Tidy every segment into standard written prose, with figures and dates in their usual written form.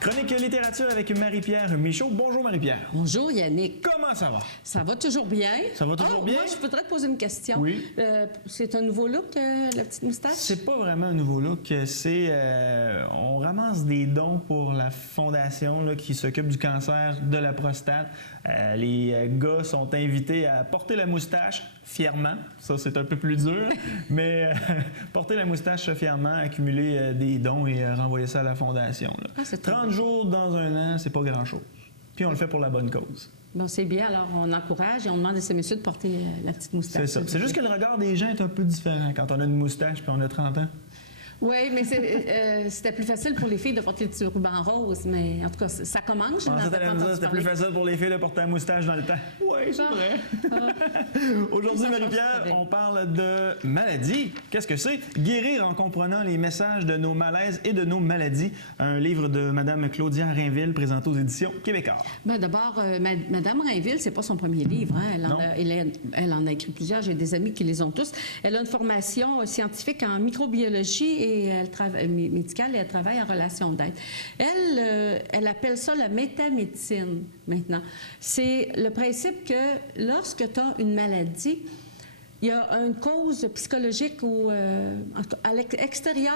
Chronique littérature avec Marie-Pierre Michaud. Bonjour Marie-Pierre. Bonjour Yannick. Comment ça va? Ça va toujours bien. Ça va toujours bien? Moi, je voudrais te poser une question. Oui. C'est un nouveau look, la petite moustache? C'est pas vraiment un nouveau look. C'est on ramasse des dons pour la fondation là, qui s'occupe du cancer de la prostate. Les gars sont invités à porter la moustache fièrement. Ça, c'est un peu plus dur. Mais porter la moustache fièrement, accumuler des dons et renvoyer ça à la fondation. Là. Ah, c'est 30 jours dans un an, c'est pas grand-chose. Puis on le fait pour la bonne cause. Bon, c'est bien. Alors, on encourage et on demande à ces messieurs de porter la petite moustache. C'est ça. C'est juste que le regard des gens est un peu différent quand on a une moustache puis on a 30 ans. Oui, mais c'était plus facile pour les filles de porter le petit ruban rose. Mais en tout cas, ça commence. C'était plus facile pour les filles de porter la moustache dans le temps. Oui, c'est vrai. Aujourd'hui, Marie-Pierre, on parle de maladie. Qu'est-ce que c'est? Guérir en comprenant les messages de nos malaises et de nos maladies. Un livre de Mme Claudia Rainville, présenté aux éditions Québécois. Bien, d'abord, Mme Rainville, c'est pas son premier livre. Hein? Elle en a écrit plusieurs. J'ai des amis qui les ont tous. Elle a une formation scientifique en microbiologie et elle travaille médicale et elle travaille en relation d'aide. Elle appelle ça la métamédecine maintenant. C'est le principe que lorsque tu as une maladie, il y a une cause psychologique ou à l'extérieur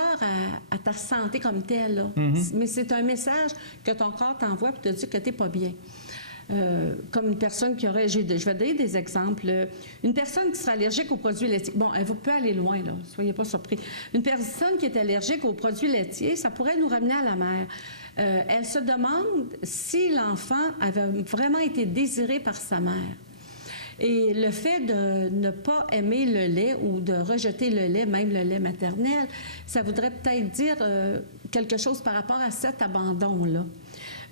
à ta santé comme telle. Là. Mais c'est un message que ton corps t'envoie pour te dire que tu n'es pas bien. Comme une personne qui aurait, je vais donner des exemples. Une personne qui sera allergique aux produits laitiers, bon, elle peut aller loin, là, soyez pas surpris. Une personne qui est allergique aux produits laitiers, ça pourrait nous ramener à la mère. Elle se demande si l'enfant avait vraiment été désiré par sa mère. Et le fait de ne pas aimer le lait ou de rejeter le lait, même le lait maternel, ça voudrait peut-être dire quelque chose par rapport à cet abandon-là.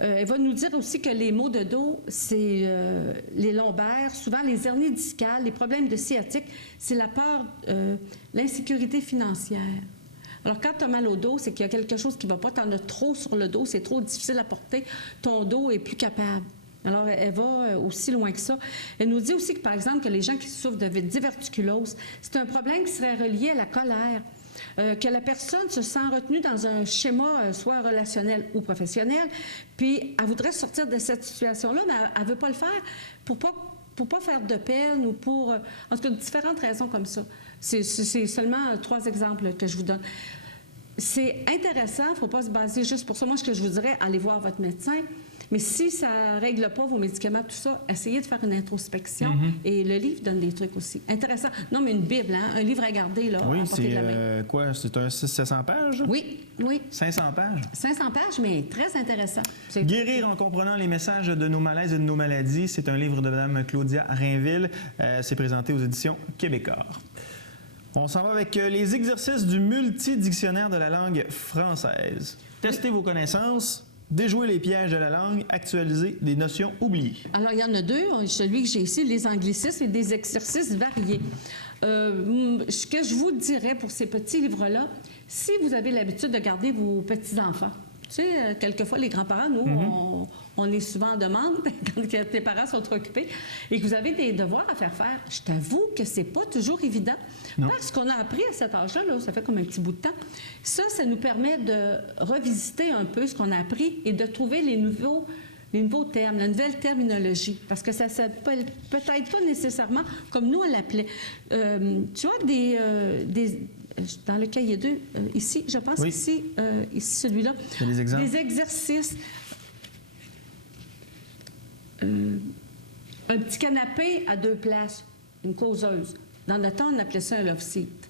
Elle va nous dire aussi que les maux de dos, c'est les lombaires, souvent les hernies discales, les problèmes de sciatique, c'est la peur, l'insécurité financière. Alors, quand tu as mal au dos, c'est qu'il y a quelque chose qui ne va pas. Tu en as trop sur le dos, c'est trop difficile à porter. Ton dos est plus capable. Alors, elle va aussi loin que ça. Elle nous dit aussi que, par exemple, que les gens qui souffrent de diverticulose, c'est un problème qui serait relié à la colère. Que la personne se sent retenue dans un schéma soit relationnel ou professionnel, puis elle voudrait sortir de cette situation-là, mais elle ne veut pas le faire pour pas faire de peine ou pour... en tout cas, différentes raisons comme ça. C'est seulement 3 exemples que je vous donne. C'est intéressant, il ne faut pas se baser juste pour ça. Moi, ce que je vous dirais, allez voir votre médecin. Mais si ça ne règle pas vos médicaments, tout ça, essayez de faire une introspection. Et le livre donne des trucs aussi. Intéressant. Non, mais une Bible, hein? Un livre à garder, là, oui, à portée de la main. Quoi? C'est un 600-700 pages? Oui, oui. 500 pages? 500 pages, mais très intéressant. Guérir en comprenant les messages de nos malaises et de nos maladies. C'est un livre de Mme Claudia Rainville. C'est présenté aux éditions Québécois. On s'en va avec les exercices du multidictionnaire de la langue française. Testez vos connaissances. Déjouer les pièges de la langue, actualiser des notions oubliées. Alors, il y en a 2. Celui que j'ai ici, les anglicismes et des exercices variés. Ce que je vous dirais pour ces petits livres-là, si vous avez l'habitude de garder vos petits-enfants, tu sais, quelquefois, les grands-parents, nous, on est souvent en demande quand tes parents sont trop occupés et que vous avez des devoirs à faire. Je t'avoue que c'est pas toujours évident. Non. Parce qu'on a appris à cet âge-là, là, ça fait comme un petit bout de temps. Ça nous permet de revisiter un peu ce qu'on a appris et de trouver les nouveaux termes, la nouvelle terminologie. Parce que ça s'appelle peut-être pas nécessairement comme nous, on l'appelait. Tu vois, dans le cahier 2, ici, je pense ici, celui-là. Il y a des exemples. Des exercices. Un petit canapé à 2 places, une causeuse. Dans notre temps, on appelait ça un love seat.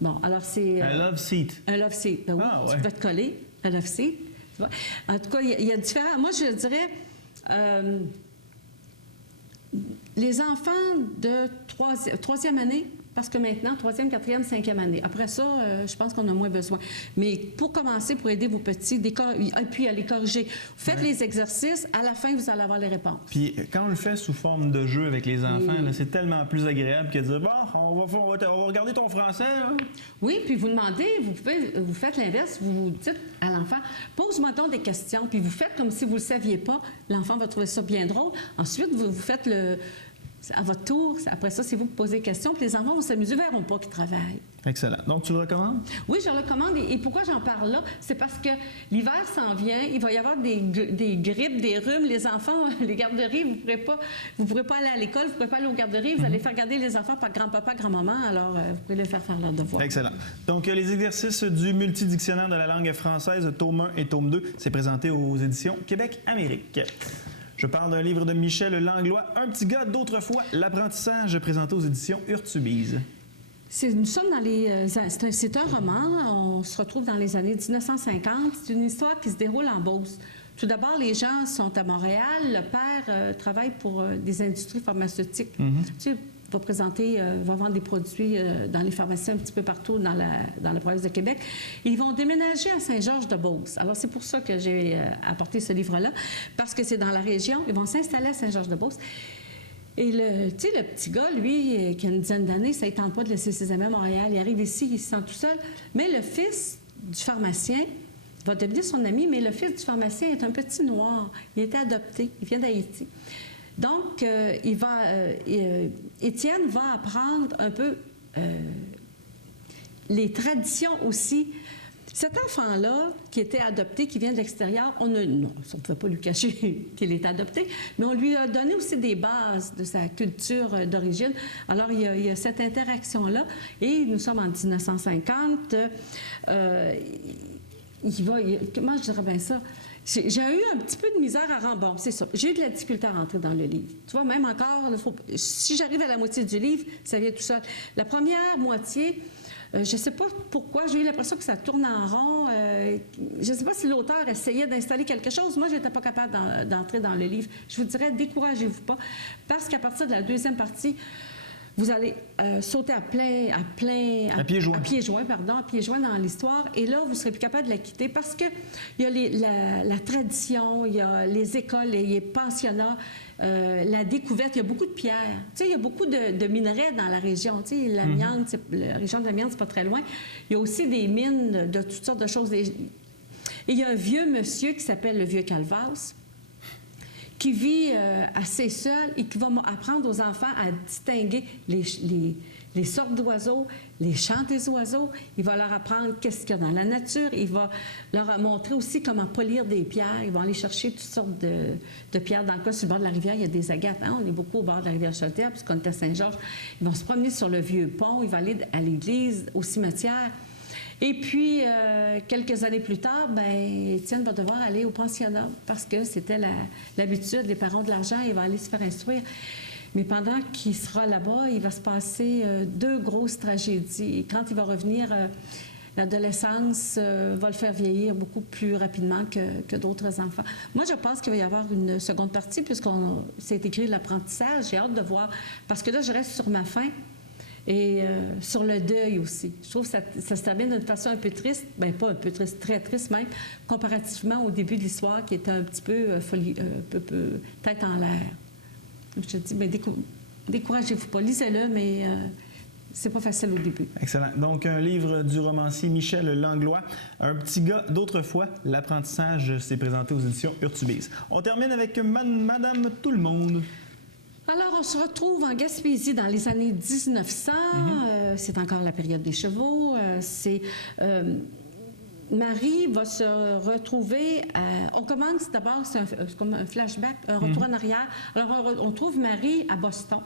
Bon, alors c'est... un love seat? Un love seat. Ben oui, tu vas te coller, un love seat. Tu vois? En tout cas, il y a différents... Moi, je dirais... les enfants de 3e année, parce que maintenant, 3e, 4e, 5e année. Après ça, je pense qu'on a moins besoin. Mais pour commencer, pour aider vos petits, et puis à les corriger, faites les exercices, à la fin, vous allez avoir les réponses. Puis quand on le fait sous forme de jeu avec les enfants, c'est tellement plus agréable que de dire, bon, on va regarder ton français. Là. Oui, puis vous demandez, vous faites l'inverse, vous dites à l'enfant, pose-moi donc des questions, puis vous faites comme si vous ne le saviez pas. L'enfant va trouver ça bien drôle. Ensuite, vous faites à votre tour. Après ça, c'est vous qui posez des questions. Puis les enfants vont s'amuser, ils ne verront pas qu'ils travaillent. Excellent. Donc, tu le recommandes? Oui, je le recommande. Et pourquoi j'en parle là? C'est parce que l'hiver s'en vient. Il va y avoir des grippes, des rhumes. Les enfants, les garderies, vous ne pourrez pas aller à l'école, vous ne pourrez pas aller aux garderies. Vous allez faire garder les enfants par grand-papa, grand-maman. Alors, vous pouvez les faire leur devoir. Excellent. Donc, les exercices du multidictionnaire de la langue française, tome 1 et tome 2, c'est présenté aux éditions Québec-Amérique. Je parle d'un livre de Michel Langlois, Un petit gars d'autrefois, l'apprentissage, présenté aux éditions Urtubise. Nous sommes dans les... C'est un roman. On se retrouve dans les années 1950. C'est une histoire qui se déroule en Beauce. Tout d'abord, les gens sont à Montréal. Le père travaille pour des industries pharmaceutiques. Tu sais, va vendre des produits dans les pharmacies un petit peu partout dans la province de Québec. Ils vont déménager à Saint-Georges-de-Beauce. Alors, c'est pour ça que j'ai apporté ce livre-là, parce que c'est dans la région. Ils vont s'installer à Saint-Georges-de-Beauce. Et le petit gars, lui, qui a une dizaine d'années, ça ne tente pas de laisser ses amis à Montréal. Il arrive ici, il se sent tout seul. Mais le fils du pharmacien va devenir son ami, mais le fils du pharmacien est un petit noir. Il a été adopté. Il vient d'Haïti. Donc, Étienne va apprendre un peu les traditions aussi. Cet enfant-là, qui était adopté, qui vient de l'extérieur, on ne pouvait pas lui cacher qu'il était adopté, mais on lui a donné aussi des bases de sa culture d'origine. Alors, il y a cette interaction-là. Et nous sommes en 1950. Comment je dirais bien ça? J'ai eu un petit peu de misère à rendre. Bon, c'est ça. J'ai eu de la difficulté à rentrer dans le livre. Tu vois, même encore, si j'arrive à la moitié du livre, ça vient tout seul. La première moitié, je ne sais pas pourquoi, j'ai eu l'impression que ça tourne en rond. Je ne sais pas si l'auteur essayait d'installer quelque chose. Moi, je n'étais pas capable d'entrer dans le livre. Je vous dirais, découragez-vous pas, parce qu'à partir de la deuxième partie, vous allez sauter à pieds joints dans l'histoire. Et là, vous ne serez plus capable de la quitter parce qu'il y a la tradition, il y a les écoles, les pensionnats, la découverte. Il y a beaucoup de pierres. Tu sais, il y a beaucoup de minerais dans la région. Tu sais, l'amiante, la région de l'amiante, c'est pas très loin. Il y a aussi des mines de toutes sortes de choses. Et il y a un vieux monsieur qui s'appelle le vieux Calvas, qui vit assez seul et qui va apprendre aux enfants à distinguer les sortes d'oiseaux, les chants des oiseaux. Il va leur apprendre qu'est-ce qu'il y a dans la nature. Il va leur montrer aussi comment polir des pierres. Ils vont aller chercher toutes sortes de pierres. Dans le cas, sur le bord de la rivière, il y a des agates. Hein? On est beaucoup au bord de la rivière Chaudière, puisqu'on est à Saint-Georges. Ils vont se promener sur le vieux pont. Ils vont aller à l'église, au cimetière. Et puis, quelques années plus tard, Étienne va devoir aller au pensionnat parce que c'était l'habitude. Les parents ont de l'argent, il va aller se faire instruire. Mais pendant qu'il sera là-bas, il va se passer deux grosses tragédies. Et quand il va revenir, l'adolescence va le faire vieillir beaucoup plus rapidement que d'autres enfants. Moi, je pense qu'il va y avoir une seconde partie puisqu'on s'est écrit l'apprentissage. J'ai hâte de voir. Parce que là, je reste sur ma fin. Et sur le deuil aussi. Je trouve que ça se termine d'une façon un peu triste, pas un peu triste, très triste même, comparativement au début de l'histoire qui était un petit peu tête en l'air. Je te dis, découragez-vous pas, lisez-le, mais c'est pas facile au début. Excellent. Donc, un livre du romancier Michel Langlois, Un petit gars d'autrefois, l'apprentissage, s'est présenté aux éditions Urtubise. On termine avec Madame Tout-le-Monde. Alors, on se retrouve en Gaspésie dans les années 1900. C'est encore la période des chevaux. Marie va se retrouver on commence d'abord, c'est comme un flashback, un retour en arrière. Alors, on trouve Marie à Boston,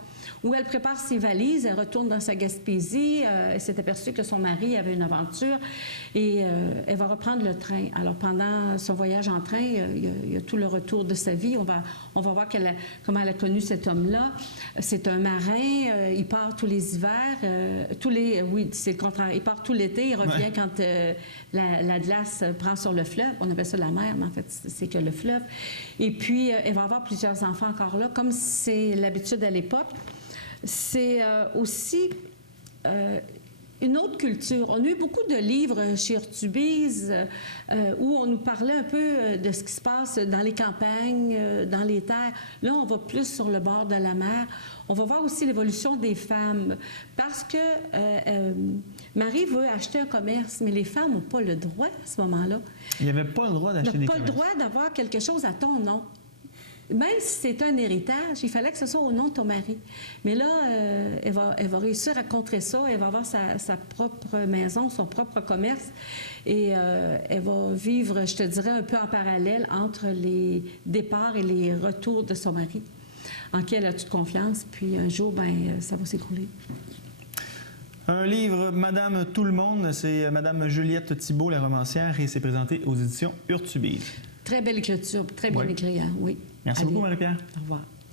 où elle prépare ses valises, elle retourne dans sa Gaspésie, elle s'est aperçue que son mari avait une aventure et elle va reprendre le train. Alors, pendant son voyage en train, il y a tout le retour de sa vie. On va voir comment elle a connu cet homme-là. C'est un marin, il part tous les hivers, c'est le contraire, il part tout l'été, il revient quand la glace prend sur le fleuve. On appelle ça la mer, mais en fait, c'est que le fleuve. Et puis, elle va avoir plusieurs enfants encore là, comme c'est l'habitude à l'époque. C'est aussi une autre culture. On a eu beaucoup de livres chez Urtubise où on nous parlait un peu de ce qui se passe dans les campagnes, dans les terres. Là, on va plus sur le bord de la mer. On va voir aussi l'évolution des femmes parce que Marie veut acheter un commerce, mais les femmes n'ont pas le droit à ce moment-là. Il n'y avait pas le droit d'acheter des commerces. Pas le droit d'avoir quelque chose à ton nom. même si c'est un héritage, il fallait que ce soit au nom de ton mari. Mais là, elle va réussir à contrer ça. Elle va avoir sa propre maison, son propre commerce. Et elle va vivre, je te dirais, un peu en parallèle entre les départs et les retours de son mari, en qui elle a toute confiance. Puis un jour, ça va s'écrouler. Un livre, Madame Tout le monde, c'est Madame Juliette Thibault, la romancière, et c'est présenté aux éditions Urtubise. Très belle écriture, très bien écrit, hein? Oui. Merci beaucoup, Marie-Pierre. Au revoir.